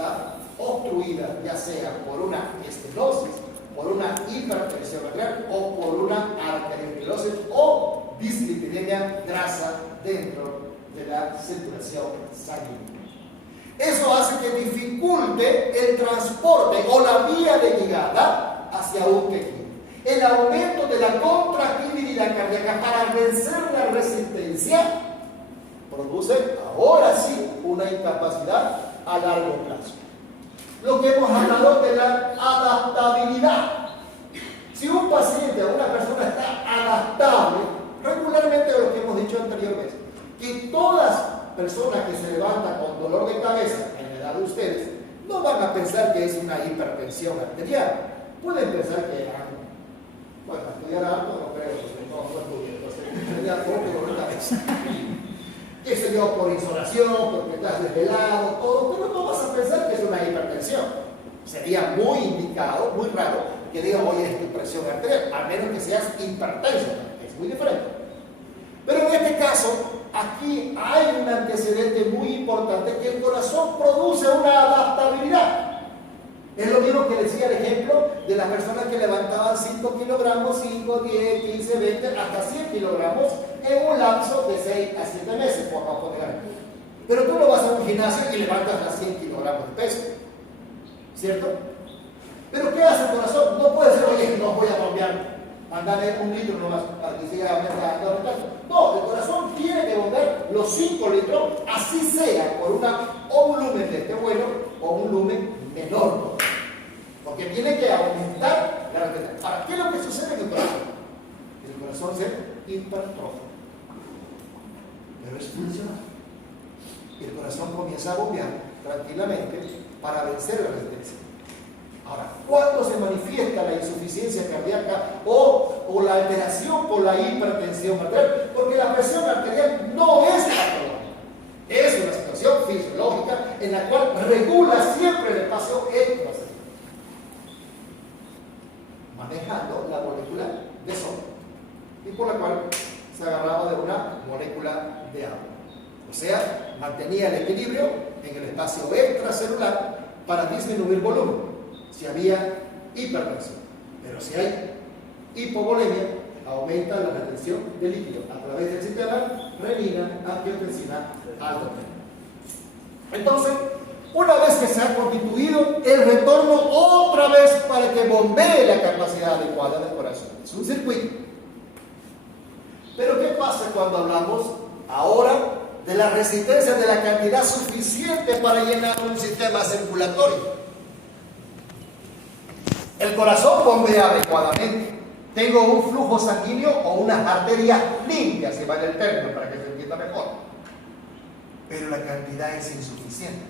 está obstruida, ya sea por una estenosis, por una hipertensión arterial o por una arteriosclerosis o dislipidemia grasa dentro de la circulación sanguínea. Eso hace que dificulte el transporte o la vía de llegada hacia un tejido. El aumento de la contractibilidad cardíaca para vencer la resistencia produce ahora sí una incapacidad a largo plazo. Lo que hemos hablado de la adaptabilidad. Si un paciente o una persona está adaptable, regularmente lo que hemos dicho anteriormente, que todas personas que se levantan con dolor de cabeza en la edad de ustedes no van a pensar que es una hipertensión arterial. Pueden pensar que bueno, estudiar alto no creo, porque no estudié, entonces sería por dolor de cabeza. Qué sé yo, por insolación, porque estás desvelado, todo, pero no vas a pensar que es una hipertensión. Sería muy indicado, muy raro, que digan, oye, es tu presión arterial, a menos que seas hipertenso, que es muy diferente. Pero en este caso, aquí hay un antecedente muy importante, que el corazón produce una adaptabilidad. Es lo mismo que decía el ejemplo de las personas que levantaban 5 kilogramos, 5, 10, 15, 20, hasta 100 kilogramos en un lapso de 6 a 7 meses, por favor. Pero tú no vas a un gimnasio y levantas las 100 kilogramos de peso, ¿cierto? Pero ¿qué hace el corazón? No puede ser, oye, no voy a bombear, mandame 1 litro nomás para que siga aumentando. No, el corazón tiene que bombear los 5 litros, así sea por un volumen de este vuelo o un volumen menor, porque tiene que aumentar la resistencia. Ahora, ¿qué es lo que sucede en el corazón? El corazón se hipertrofia, pero es funcional. Y el corazón comienza a bombear tranquilamente para vencer la resistencia. Ahora, ¿cuándo se manifiesta la insuficiencia cardíaca o la alteración por la hipertensión arterial? Porque la presión arterial no es patológica. Es una situación fisiológica en la cual regula siempre el espacio extracelular, manejando la molécula de sodio, y por la cual se agarraba de una molécula de agua. O sea, mantenía el equilibrio en el espacio extracelular para disminuir volumen si había hipertensión. Pero si hay hipovolemia, aumenta la retención de líquido a través del sistema renina-angiotensina-aldosterona. Entonces, una vez que se ha constituido el retorno otra vez para que bombee la capacidad adecuada del corazón. Es un circuito. Pero ¿qué pasa cuando hablamos ahora de la resistencia de la cantidad suficiente para llenar un sistema circulatorio? El corazón bombea adecuadamente. Tengo un flujo sanguíneo o unas arterias limpias, si vale el término para que se entienda mejor. Pero la cantidad es insuficiente.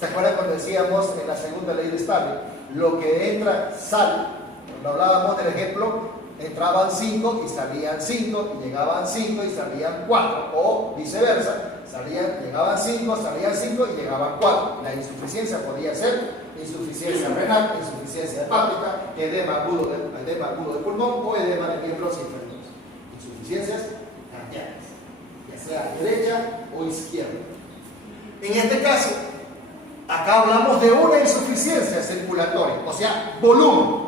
¿Se acuerdan cuando decíamos en la segunda ley de Stalin? Lo que entra sale. Cuando hablábamos del ejemplo, entraban 5 y salían 5, y llegaban 5 y salían 4, o viceversa. Llegaban 5, salían 5 y llegaban 4. La insuficiencia podía ser insuficiencia renal, insuficiencia hepática, edema agudo de pulmón o edema de miembros inferiores. Insuficiencias cardíacas, ya sea derecha o izquierda. En este caso, acá hablamos de una insuficiencia circulatoria, o sea, volumen.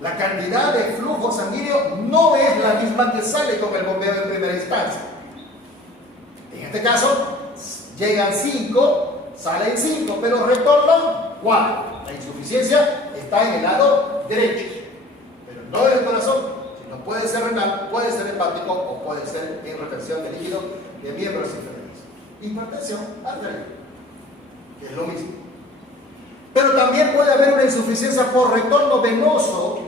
La cantidad de flujo sanguíneo no es la misma que sale con el bombeo en primera instancia. En este caso, llegan 5, salen 5, pero retornan 4. La insuficiencia está en el lado derecho, pero no en el corazón, sino puede ser renal, puede ser hepático o puede ser en retención de líquido de miembros inferiores. Hipertensión arterial, que es lo mismo. Pero también puede haber una insuficiencia por retorno venoso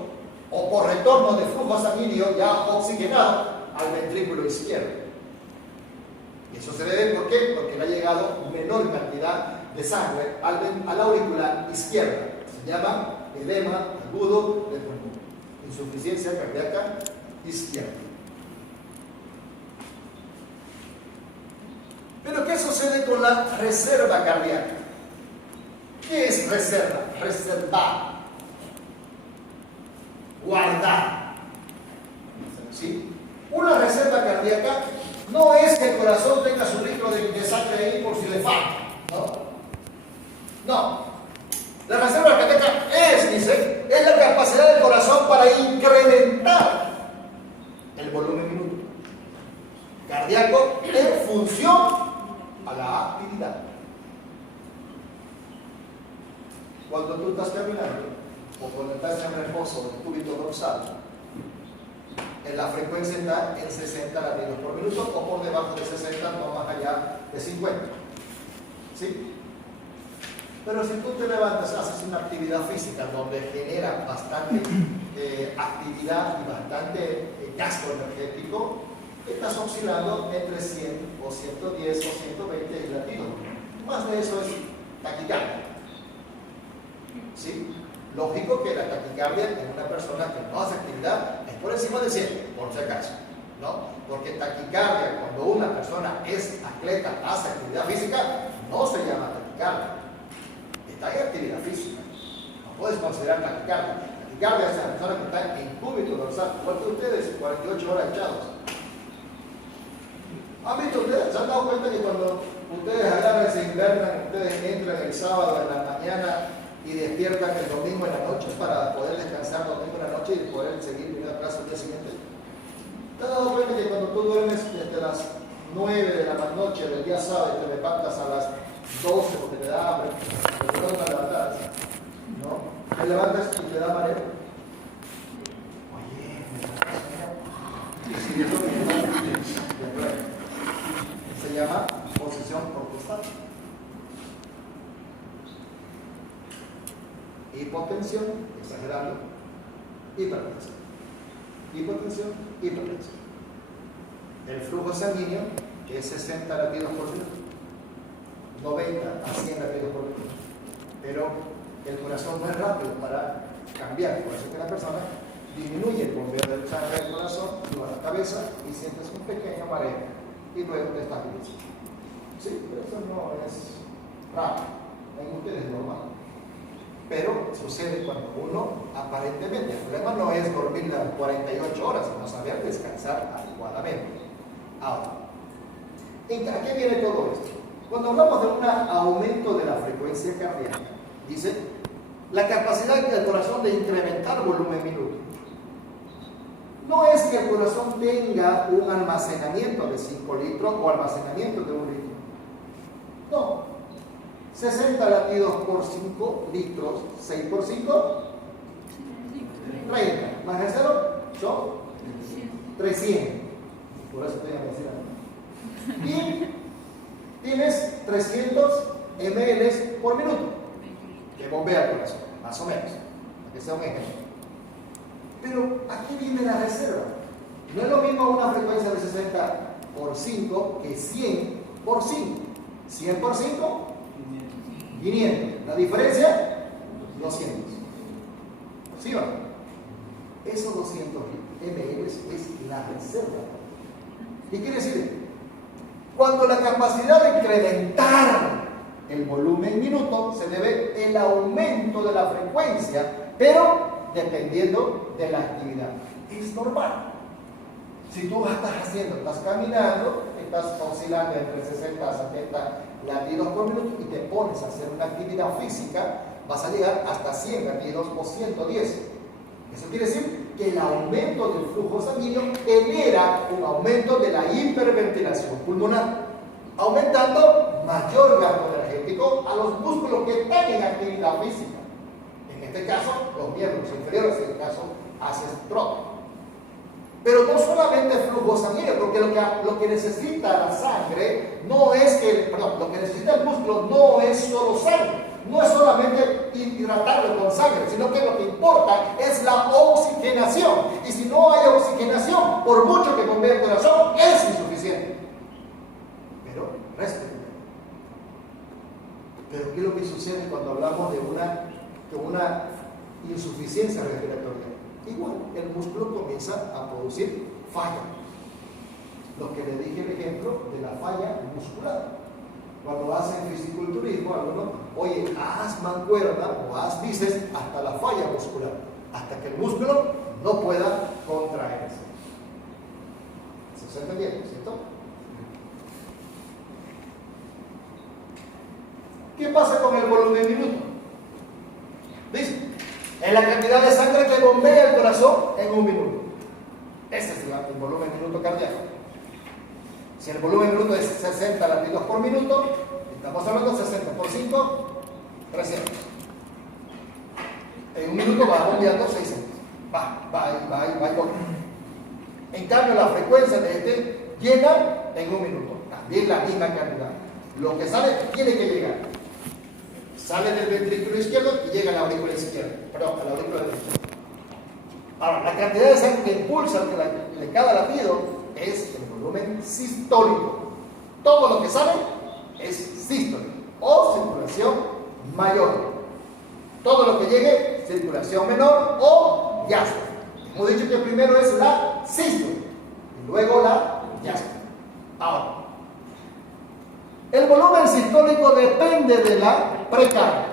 o por retorno de flujo sanguíneo ya oxigenado al ventrículo izquierdo. Y eso se debe, ¿por qué? Porque le ha llegado menor cantidad de sangre a la auricular izquierda. Se llama edema agudo del pulmón. Insuficiencia cardíaca izquierda. Pero ¿qué sucede con la reserva cardíaca? ¿Qué es reserva? Reservar. Guardar. ¿Sí? Una reserva cardíaca no es que el corazón tenga su litro de sangre ahí por si le falta. No. La reserva cardíaca dice, es la capacidad del corazón para incrementar el volumen minuto cardíaco en función a la actividad. Cuando tú estás caminando o cuando estás en reposo del cúbito dorsal, la frecuencia está en 60 latidos por minuto o por debajo de 60, no más allá de 50. ¿Sí? Pero si tú te levantas, haces una actividad física donde genera bastante actividad y bastante gasto energético, estás oscilando entre 100 o 110 o 120 latidos. Más de eso es taquicardia. ¿Sí? Lógico que la taquicardia en una persona que no hace actividad es por encima de 100, por si acaso, ¿no? Porque taquicardia, cuando una persona es atleta, hace actividad física, no se llama taquicardia. Está en actividad física. No puedes considerar taquicardia. Taquicardia es la persona que está en cúbito dorsal, igual que ustedes, 48 horas echados. ¿Han visto ustedes? ¿Se han dado cuenta que cuando ustedes agarran, se invernan, ustedes entran el sábado en la mañana y despiertan el domingo en la noche para poder descansar domingo en la noche y poder seguir viniendo a clase el día siguiente? ¿Te has dado cuenta que cuando tú duermes desde las 9 de la noche del día sábado y te levantas a las 12 porque te da hambre, porque no te levantas, ¿no? Te levantas y te da mareo? Oye, y sigues durmiendo. Se llama posición orquestal. Hipotensión, exagerando, hipertensión. Hipotensión, hipertensión. El flujo sanguíneo, que es 60 latidos por minuto, 90 a 100 latidos por minuto. Pero el corazón no es rápido para cambiar, por eso que la persona disminuye el bombeo del sangre del corazón, lleva la cabeza y sientes un pequeño mareo y luego te estabiliza. Sí, pero eso no es raro, en ustedes es normal. Pero sucede cuando uno aparentemente, el problema no es dormir las 48 horas, sino saber descansar adecuadamente. Ahora, ¿a qué viene todo esto? Cuando hablamos de un aumento de la frecuencia cardíaca, dice la capacidad del corazón de incrementar volumen minuto. No es que el corazón tenga un almacenamiento de 5 litros o almacenamiento de 1 litro. No. 60 latidos por 5 litros, 6 por 5, 30. Más el 0 son 300. Por eso estoy a decir. Y tienes 300 ml por minuto que bombea el corazón, más o menos, que sea un ejemplo. Pero aquí viene la reserva. No es lo mismo una frecuencia de 60 por 5 que 100 por 5. 100 por 5, 500. La diferencia, 200. ¿Sí o no? Esos 200 ml es la reserva. ¿Qué quiere decir? Cuando la capacidad de incrementar el volumen minuto se debe al aumento de la frecuencia, pero dependiendo de la actividad. Es normal. Si tú estás caminando, estás oscilando entre 60 a 70 latidos por minuto y te pones a hacer una actividad física, vas a llegar hasta 100 latidos o 110. Eso quiere decir que el aumento del flujo sanguíneo genera un aumento de la hiperventilación pulmonar, aumentando mayor gasto energético a los músculos que están en actividad física. En este caso, los miembros inferiores, en este caso, haces trote. Pero no solamente flujo sanguíneo, porque lo que necesita la sangre no es que, lo que necesita el músculo no es solo sangre, no es solamente hidratarlo con sangre, sino que lo que importa es la oxigenación. Y si no hay oxigenación, por mucho que bombee el corazón, es insuficiente. Pero respete. Pero ¿qué es lo que sucede cuando hablamos de una insuficiencia respiratoria? Igual, el músculo comienza a producir falla. Lo que le dije el ejemplo de la falla muscular. Cuando hacen fisiculturismo, algunos, oye, haz mancuerna o haz bíceps hasta la falla muscular, hasta que el músculo no pueda contraerse. ¿Se está entendiendo, cierto? ¿Qué pasa con el volumen minuto? Dice, es la cantidad de sangre que bombea el corazón en un minuto. Ese es el volumen minuto cardíaco. Si el volumen minuto es 60 latidos por minuto, estamos hablando de 60 por 5, 300. En un minuto va bombeando 600. Va. En cambio, la frecuencia de este llega en un minuto. También la misma cantidad. Lo que sale tiene que llegar. Sale del ventrículo izquierdo y llega a la aurícula izquierda. Perdón, a la aurícula derecha. Ahora, la cantidad de sangre que impulsa de cada latido es el volumen sistólico. Todo lo que sale es sístole o circulación mayor. Todo lo que llegue, circulación menor o diástole. Hemos dicho que primero es la sístole y luego la diástole. Ahora, el volumen sistólico depende de la precarga,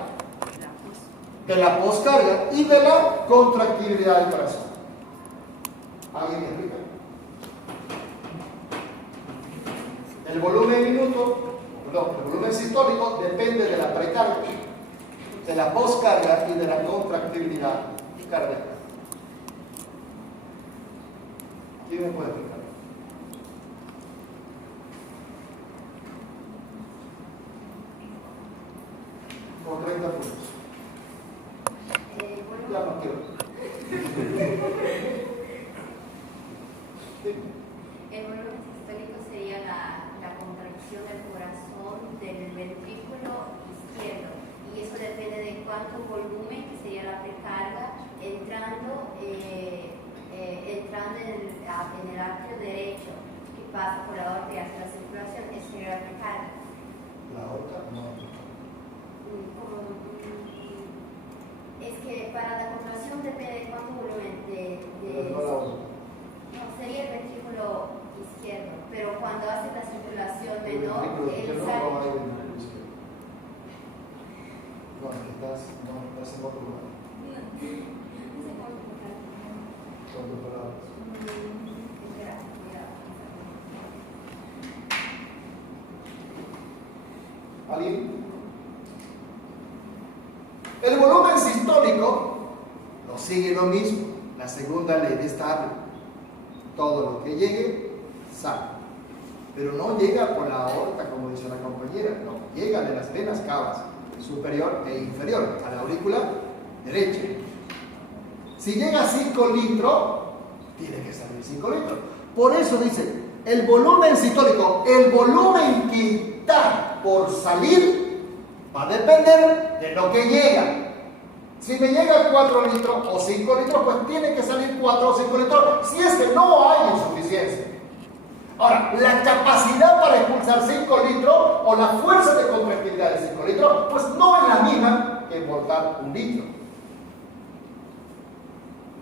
de la poscarga y de la contractibilidad del corazón. ¿Alguien me explica? El volumen sistólico depende de la precarga, de la poscarga y de la contractibilidad cardíaca. ¿Quién me puede explicar? Con 30 puntos. Ya no quiero. El volumen sistólico sería la contracción del corazón del ventrículo izquierdo, y eso depende de cuánto volumen, que sería la precarga, entrando en el arterio derecho, que pasa por la aorta y hacia la circulación. Eso sería la precarga. La aorta no. Es que para la contracción depende de cuánto volumen no, sería el ventrículo izquierdo, pero cuando hace la circulación menor, él sale. No, estás en otro lugar. No sé cómo explicar. Con tus palabras. Espera, mira. ¿Alguien? El volumen sistólico no sigue lo mismo. La segunda ley de Starling. Todo lo que llegue, sale. Pero no llega por la aorta, como dice la compañera. No, llega de las venas cavas, superior e inferior, a la aurícula derecha. Si llega a 5 litros, tiene que salir 5 litros. Por eso dice, el volumen sistólico, el volumen que está por salir, va a depender de lo que llega. Si me llega 4 litros o 5 litros, pues tiene que salir 4 o 5 litros, si es que no hay insuficiencia. Ahora, la capacidad para expulsar 5 litros o la fuerza de contractibilidad de 5 litros, pues no es la misma que botar 1 litro.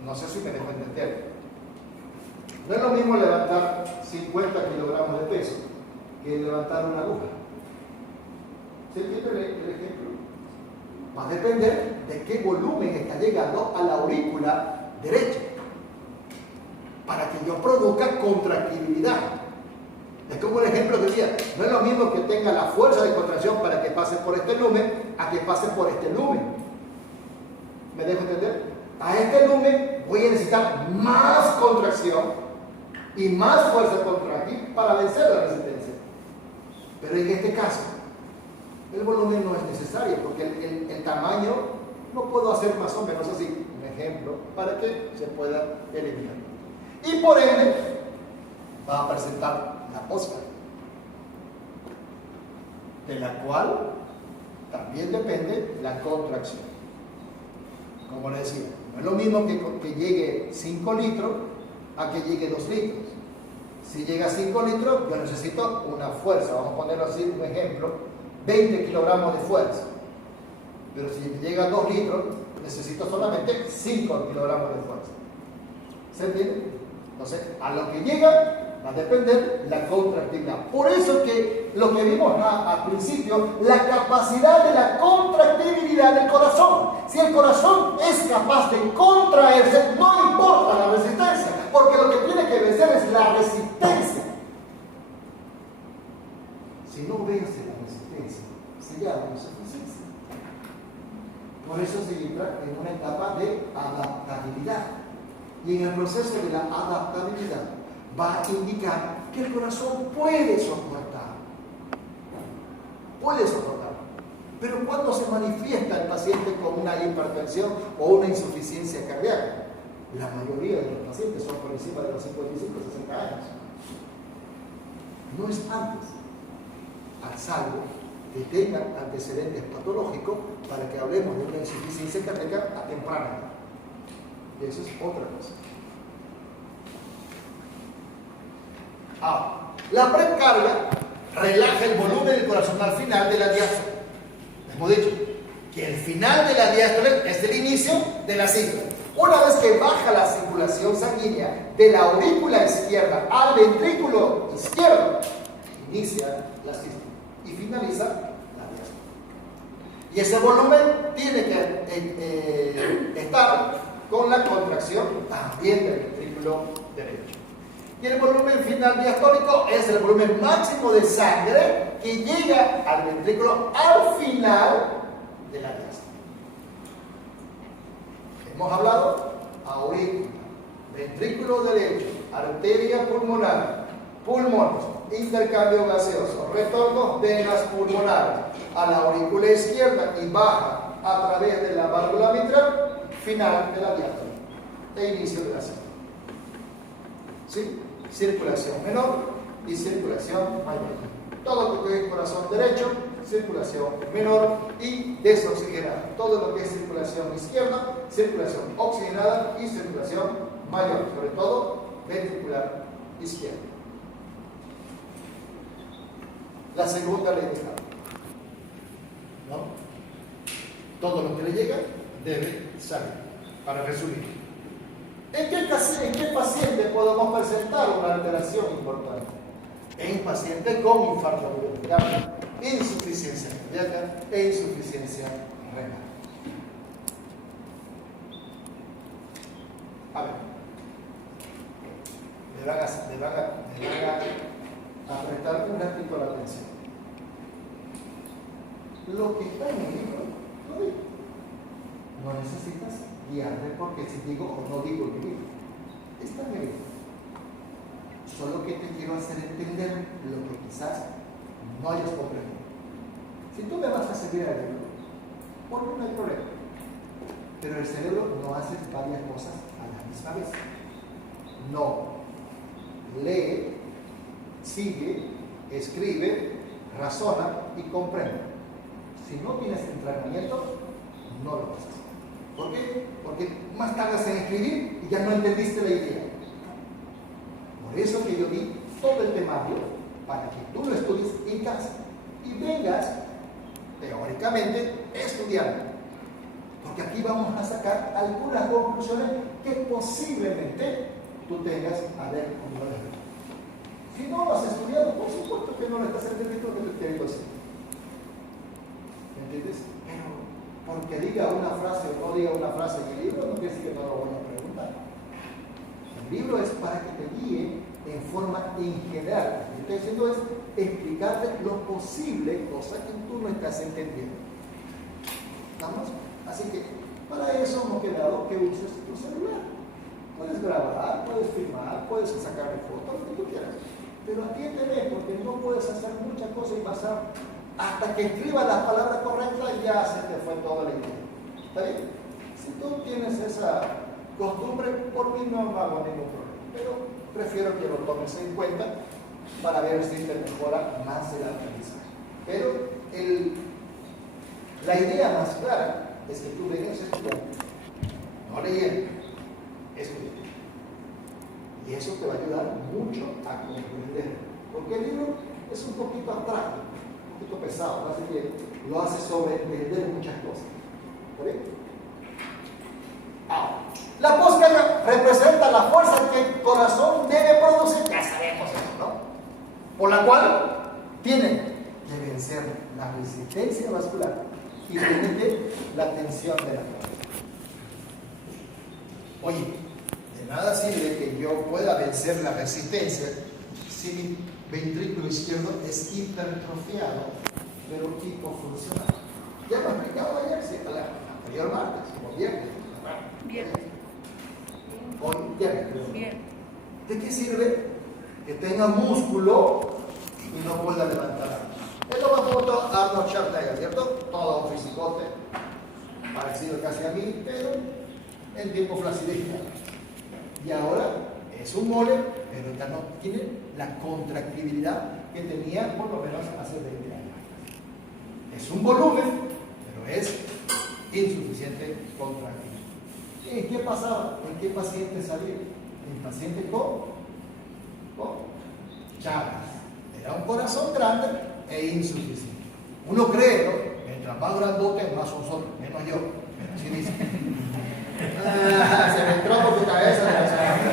No sé si me dejo entender. No es lo mismo levantar 50 kilogramos de peso que levantar una aguja. ¿Se entiende el ejemplo? Va a depender de qué volumen está llegando a la aurícula derecha para que yo produzca contractibilidad. Es como el ejemplo que decía, no es lo mismo que tenga la fuerza de contracción para que pase por este lumen a que pase por este lumen. ¿Me dejo entender? A este lumen voy a necesitar más contracción y más fuerza contractil para vencer la resistencia. Pero en este caso, el volumen no es necesario porque el tamaño lo puedo hacer más o menos así, un ejemplo, para que se pueda eliminar. Y por ende, va a presentar la poscarga, de la cual también depende la contracción. Como les decía, no es lo mismo que llegue 5 litros a que llegue 2 litros. Si llega a 5 litros, yo necesito una fuerza, vamos a ponerlo así, un ejemplo, 20 kilogramos de fuerza. Pero si llega a 2 litros, necesito solamente 5 kilogramos de fuerza. ¿Se entiende? Entonces, a lo que llega va a depender la contractibilidad. Por eso que lo que vimos al principio, la capacidad de la contractibilidad del corazón. Si el corazón es capaz de contraerse, no importa la resistencia, porque lo que tiene que vencer es la resistencia. Si no vence la resistencia, se llama insuficiencia. Por eso se entra en una etapa de adaptabilidad. Y en el proceso de la adaptabilidad va a indicar que el corazón puede soportar. Puede soportar. Pero cuando se manifiesta el paciente con una hipertensión o una insuficiencia cardíaca, la mayoría de los pacientes son por encima de los 55 o 60 años. No es antes, al salvo que tengan antecedentes patológicos para que hablemos de una insuficiencia cardíaca a temprana edad. Y eso es otra cosa. Ahora, la precarga relaja el volumen del corazón al final de la diástole. Hemos dicho que el final de la diástole es el inicio de la sístole. Una vez que baja la circulación sanguínea de la aurícula izquierda al ventrículo izquierdo, inicia la sístole y finaliza la diástole. Y ese volumen tiene que estar con la contracción también del ventrículo derecho. Y el volumen final diastólico es el volumen máximo de sangre que llega al ventrículo al final de la diástole. Hemos hablado aurícula, ventrículo derecho, arteria pulmonar, pulmones, intercambio gaseoso, retornos venas pulmonares a la aurícula izquierda y baja a través de la válvula mitral, final de la diástole e inicio de la sístole. ¿Sí? Circulación menor y circulación mayor. Todo lo que es corazón derecho, circulación menor y desoxigenada. Todo lo que es circulación izquierda, circulación oxigenada y circulación mayor, sobre todo ventricular izquierda. La segunda ley de Harvey, ¿no? Todo lo que le llega debe salir. Para resumir, ¿en qué paciente podemos presentar una alteración importante? En pacientes con infarto miocardial, insuficiencia cardíaca e insuficiencia renal. A ver, le van a prestar un ratito la atención. Lo que está en el libro, lo digo. No necesitas guiarme porque si digo o no digo el libro. Está en el libro. Solo que te quiero hacer entender lo que quizás no hayas comprendido. Si tú me vas a seguir al libro, por mí no hay problema. Pero el cerebro no hace varias cosas a la misma vez. No. Lee, sigue, escribe, razona y comprende. Si no tienes entrenamiento, no lo vas a hacer. ¿Por qué? Porque más tardas en escribir y ya no entendiste la idea. Por eso que yo di todo el temario para que tú lo estudies en casa y vengas, teóricamente, estudiando. Porque aquí vamos a sacar algunas conclusiones que posiblemente tú tengas a ver cómo lo ves. Si no lo has estudiado, por supuesto que no lo estás entendiendo lo que te quiero decir. ¿Me entiendes? Pero porque diga una frase o no diga una frase en el libro, no quiere decir que no lo voy a preguntar. El libro es para que te guíe en forma integral. Lo que estoy haciendo es explicarte lo posible, cosa que tú no estás entendiendo. ¿Estamos? Así que para eso hemos quedado que uses tu celular. Puedes grabar, puedes filmar, puedes sacar fotos, lo que tú quieras. Pero atiéndeme, porque no puedes hacer muchas cosas y pasar hasta que escribas las palabras correctas y ya se te fue toda la idea. ¿Está bien? Si tú tienes esa costumbre, por mí no hago ningún problema. Pero prefiero que lo tomes en cuenta para ver si te mejora más el aprendizaje. Pero la idea más clara es que tú vengas estudiando, no leyendo, estudiando. Y eso te va a ayudar mucho a comprender. Porque el libro es un poquito abstracto, un poquito pesado, así que lo hace sobreentender muchas cosas. ¿Está bien? Ahora, la poscarga representa la fuerza que el corazón debe producir, ya sabemos eso, ¿no? Por la cual tiene que vencer la resistencia vascular y tiene la tensión de la cabeza. Oye, de nada sirve que yo pueda vencer la resistencia si mi ventrículo izquierdo es hipertrofiado, pero hipofuncional. Ya lo he explicado ayer, sí, la anterior martes, o viernes. Viernes. Hoy viernes. Bien. ¿De qué sirve que tenga músculo y no pueda levantar? Es lo más foto Arnold Schwarzenegger, ¿cierto? Todo un fisicote, parecido casi a mí, pero en tiempo flacidista. Y ahora es un mole, pero ya no tiene la contractibilidad que tenía por lo menos hace 20 años. Es un volumen, pero es insuficiente contractivo. ¿En qué pasaba? ¿En qué paciente salía? En paciente con Chagas. Era un corazón grande e insuficiente. Uno cree, ¿no? Mientras más grandote, más son solo, menos yo. Pero así dice. Se me entró por tu cabeza de la Chagas.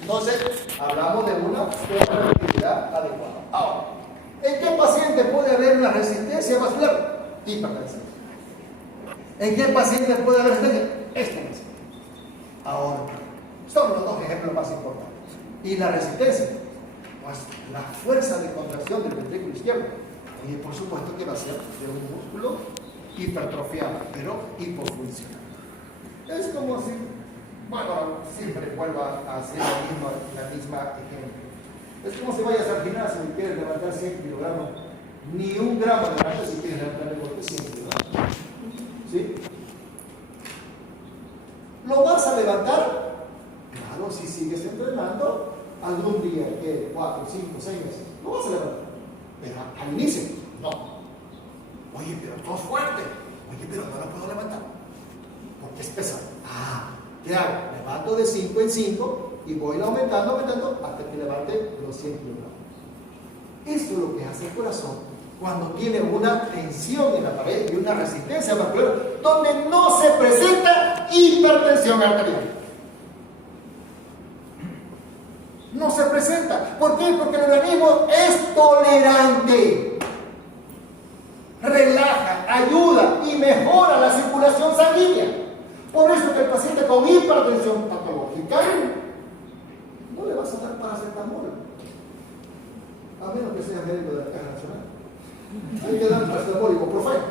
Entonces, hablamos de una contractibilidad adecuada. Ahora, ¿en qué paciente puede haber una resistencia vascular? Hipertensión. ¿En qué paciente puede haber resistencia? Esta paciente. Ahora, son los dos ejemplos más importantes. Y la resistencia, pues la fuerza de contracción del ventrículo izquierdo. Y por supuesto que va a ser de un músculo hipertrofiado, pero hipofuncional. Es como si, bueno, siempre vuelvo a hacer la misma ejemplo. Es como si vayas al gimnasio y quieres levantar 100 kilogramos, ni un gramo de levantar si quieres levantar el golpe 100 kilogramos. ¿Sí? ¿Lo vas a levantar? Claro, si sigues entrenando, algún día, que 4, 5, 6 meses, lo vas a levantar. Pero al inicio, no. Oye, pero todo es fuerte. Oye, pero no lo puedo levantar. Porque es pesado. ¿Qué hago? Levanto de 5 en 5 y voy aumentando hasta que levante los 100 kilogramos. Esto es lo que hace el corazón cuando tiene una tensión en la pared y una resistencia vascular donde no se presenta hipertensión arterial. No se presenta. ¿Por qué? Porque el organismo es tolerante. Relaja, ayuda y mejora la circulación sanguínea. Por eso que el paciente con hipertensión patológica no le vas a dar paracetamol. A menos que sea médico de la Caja Nacional. Hay que dar paracetamol y ibuprofeno.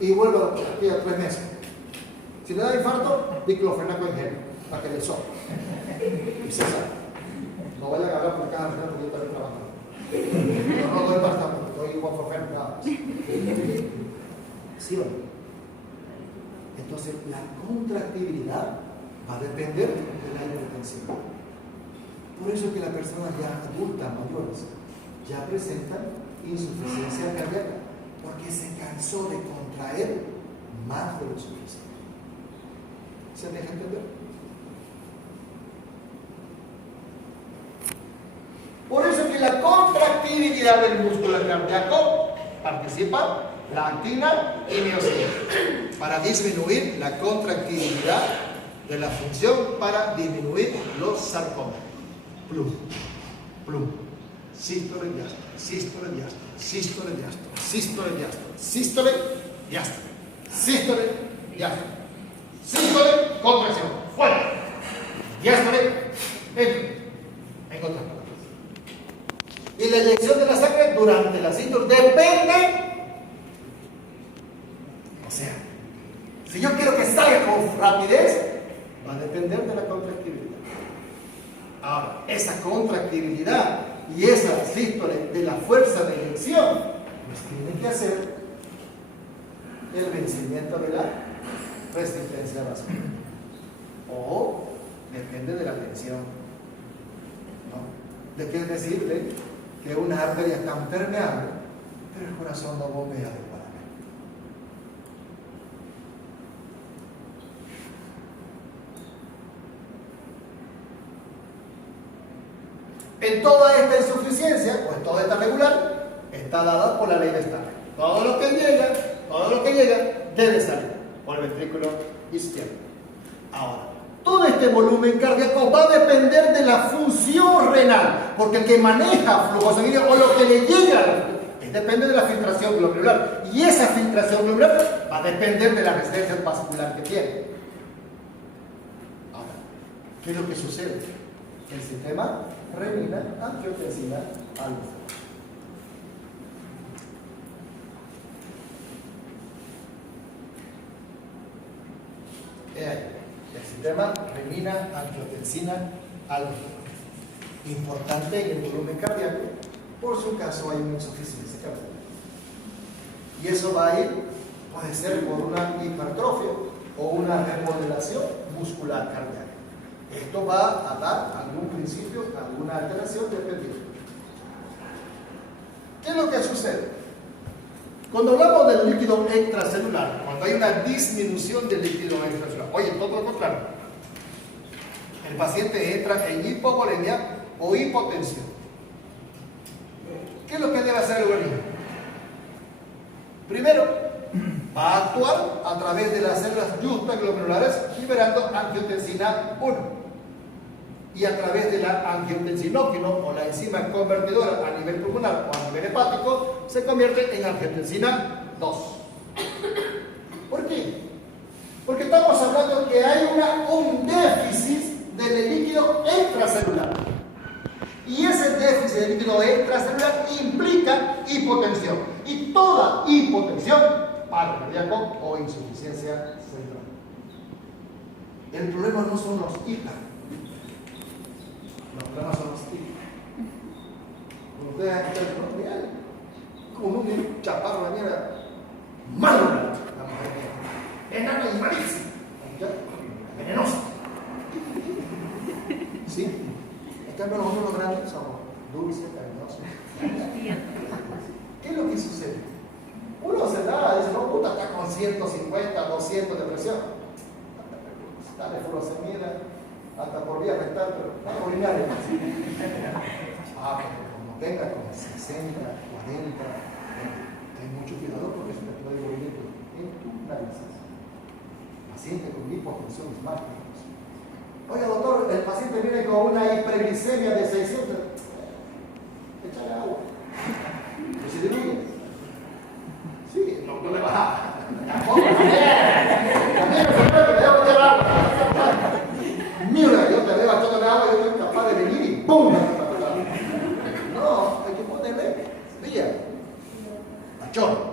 Y vuelve aquí a 3 meses. Si le da infarto, diclofenaco en gel, para que le sople. Y se sabe. No vayan a hablar por Caja Nacional porque yo también trabajo. No doy paracetamol, doy ibuprofeno nada más. ¿Sí o no? Entonces, la contractibilidad va a depender de la hipertensión. Por eso es que las personas ya adultas, mayores, ya presentan insuficiencia cardíaca, porque se cansó de contraer más de lo suficiente. ¿Se deja entender? Por eso es que la contractibilidad del músculo cardíaco participa la actina y miocina para disminuir la contractibilidad de la función, para disminuir los sarcómeros. Plum, plum, sístole, diástole, sístole, diástole, sístole, diástole, sístole, diástole, sístole, diástole, sístole, diástole, sístole, contracción, fuera, diástole, en otras palabras. Y la eyección de la sangre durante la sístole depende. O sea, si yo quiero que salga con rapidez, va a depender de la contractibilidad. Ahora, esa contractibilidad y esa sístole de la fuerza de eyección, pues tiene que hacer el vencimiento de la resistencia vascular. O depende de la tensión, ¿no? ¿De qué decirle que una arteria está permeable, pero el corazón no bombea adecuadamente? En toda esta insuficiencia, o en toda esta regular, está dada por la ley de Stark. Todo lo que llega, debe salir por el ventrículo izquierdo. Ahora, todo este volumen cardíaco va a depender de la función renal, porque el que maneja flujo sanguíneo o lo que le llega depende de la filtración glomerular. Y esa filtración glomerular va a depender de la resistencia vascular que tiene. Ahora, ¿qué es lo que sucede? El sistema renina, angiotensina, alfa. sistema renina-angiotensina alfa. Importante en el volumen cardíaco, por su caso hay una insuficiencia cardíaca. Y eso va a ir, puede ser por una hipertrofia o una remodelación muscular cardíaca. Esto va a dar algún principio, alguna alteración dependiendo. ¿Qué es lo que sucede? Cuando hablamos del líquido extracelular, cuando hay una disminución del líquido extracelular, oye, todo lo contrario. El paciente entra en hipovolemia o hipotensión. ¿Qué es lo que debe hacer el organismo? Primero, va a actuar a través de las células justaglomerares liberando angiotensina 1 y a través de la angiotensinóquino o la enzima convertidora a nivel pulmonar o a nivel hepático se convierte en angiotensina 2. ¿Por qué? Porque estamos hablando que hay un déficit del líquido extracelular y ese déficit del líquido extracelular implica hipotensión y toda hipotensión, paro cardíaco o insuficiencia central. El problema no son los hiper. Los problemas son los tipos. Ustedes no vean como un chaparro la mierda, malo la mujer mía, enana y malísima, venenosa. ¿Sí? En cambio, los hombres grandes somos dulces, cariñosos. ¿Qué es lo que sucede? Uno se da, dice, no, puta, está con 150, 200 de presión. Dale furosemida. Hasta por vía rectal, pero no urinaria. Ah, pero como venga con 60, 40, ten mucho cuidado porque se te puede volver en tu nariz. Paciente con hipotensión es más peligroso. Oiga, doctor, el paciente viene con una hiperglicemia de 600. Échale agua. ¿No se diluye? Sí, no le baja. Tampoco, también se puede que le debo echar agua. Mira, yo te veo echándole agua y yo soy capaz de venir y ¡pum! No, hay que ponerle vía, a chorro.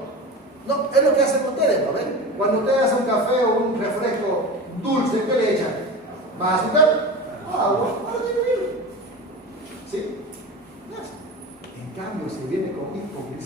No, es lo que hacen ustedes, ¿no ven? Cuando ustedes hacen un café o un refresco dulce, ¿qué le echan? ¿Más azúcar? Agua, para diluir. ¿Sí? En cambio, si viene con hipoglicemia,